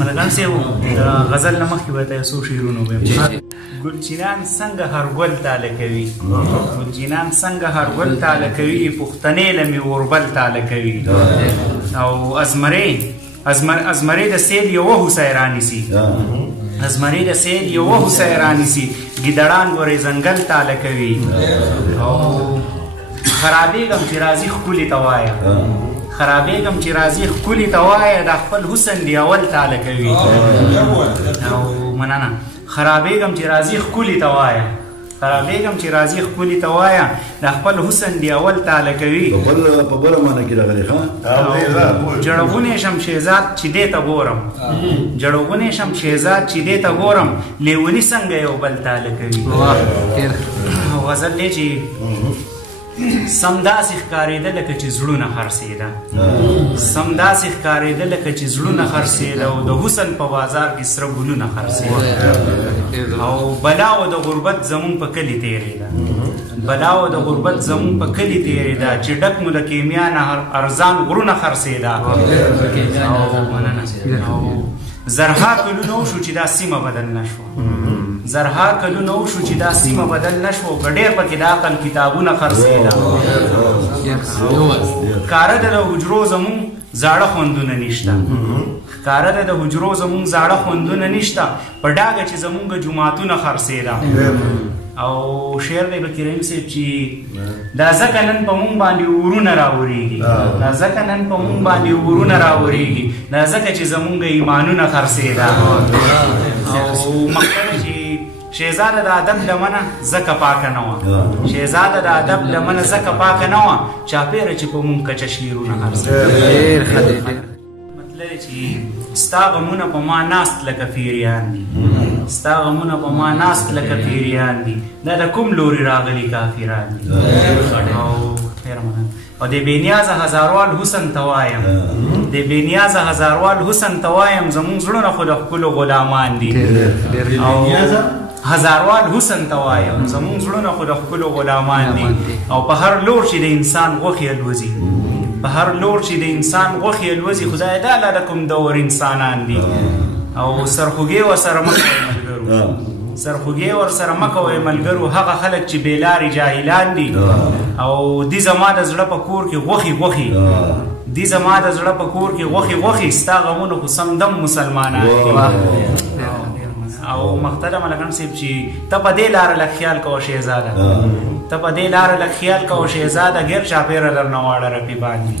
ملګان صاحب غزل نه مخکې به ته څو شعرونه ووایم. ګلچینان څنګه هر ګل تاله کوي، ګلچینان څنګه هر ګل تاله کوي، پښتنې له مې اوربل تاله کوي. او ازمرې د سیل یوه هوسۍ رانیسي، ازمرې د سیل یوه هوسۍ رانیسي، ګیدړان ګورې ځنګل تاله کوي. او خرابېږم چې راځي ښکلي ته وایه، خرابېږم چې راځي ښکلي ته وایه، دا خپل حسن دی اول تاله کوي. او مننه. خرابېږم چې راځي ښکلي ته وایه، خرابېږم چې راځي ښکلي ته وایه، دا خپل حسن دی اول تاله کوي. په بله معنی کې راغلی ښه. جړوغونې شم شهزاد چې دې ته ګورم، جړوغونې شم شهزاد چې دې ته ګورم، لیوني څنګه یو بل تاله کوي. او غزل دی چې سمداسې ښکارېده لکه چې زړونه خرڅېده، سمداسې ښکارېده لکه چې زړونه خرڅېده، او د حسن په بازار کې سره ګلونه خرڅېده. او بلا و د غربت زمون په کلي تېرېده، بلا و د غربت زمون په کلي تېرېده، چې ډک مو د کیمیا نه ارزان غرونه خرڅېده. او زرها کلونه وشو چې دا سیمه بدل نه شوه، زرها کلونه وشو چې دا سیمه بدل نه شوه، که ډېر پکې د عقل کتابونه خرڅېده. ښکاره ده د حجرو زمونږ زاړه خوندونه نشته، ښکاره ده د حجرو زمونږ زاړه خوندونه نشته، په ډاګه چې زمونږ جوماتونه خرڅېده. او شعر دی بکي رحیم صاحب چې دا ځکه نن په مونږ باندې ورونه راورېږي، دا ځکه نن په مونږ باندې ورونه راورېږي، دا ځکه چې زمونږ ایمانونه خرڅېده. او مقصد چې شهزاده د ادب لمنه ځکه پاکه نه وه، شهزاده د ادب لمنه ځکه پاکه نه وه، چاپېره چې په مونږ کچه شعرونه خرڅېده. مطلب چې ستا غمونه په ما ناست لکه پیریان دي، ستا غمونه په ما ناست لکه پیریان دي، دا د کوم لوري راغلي کافران دي. او د بېنیازه هزاروال حسن ته وایم، د بېنیازه هزاروال حسن ته وایم، زمونږ زړونه خو د ښکلو غلامان دي. هزاروال حسن ته وایم، زمونږ زړونه خو د ښکلو غلامان دي. او په هر لور چې د انسان غوښې الوځي، په هر لور چې د انسان غوښې الوځي، خدای دا لا د کوم دور انسانان دي. او سرخوږې ورسره مه کوئ ملګرو، سرخوږې ورسره مه کوئ ملګرو، هغه خلک چې بېلارې جاهلان دي. او دی زما د زړه په کور کې غوښې غوښې، دی زما د زړه په کور کې غوښې غوښې، ستا غمونه خو سمدم مسلمانان دي. او محترم ملګرو صاحب چې ته په دې لاره لږ خیال کوه شهزاده، ته په دې لاره لږ خیال کوه شهزاده، ګیر چاپېره درنه واړه رقیبان دي.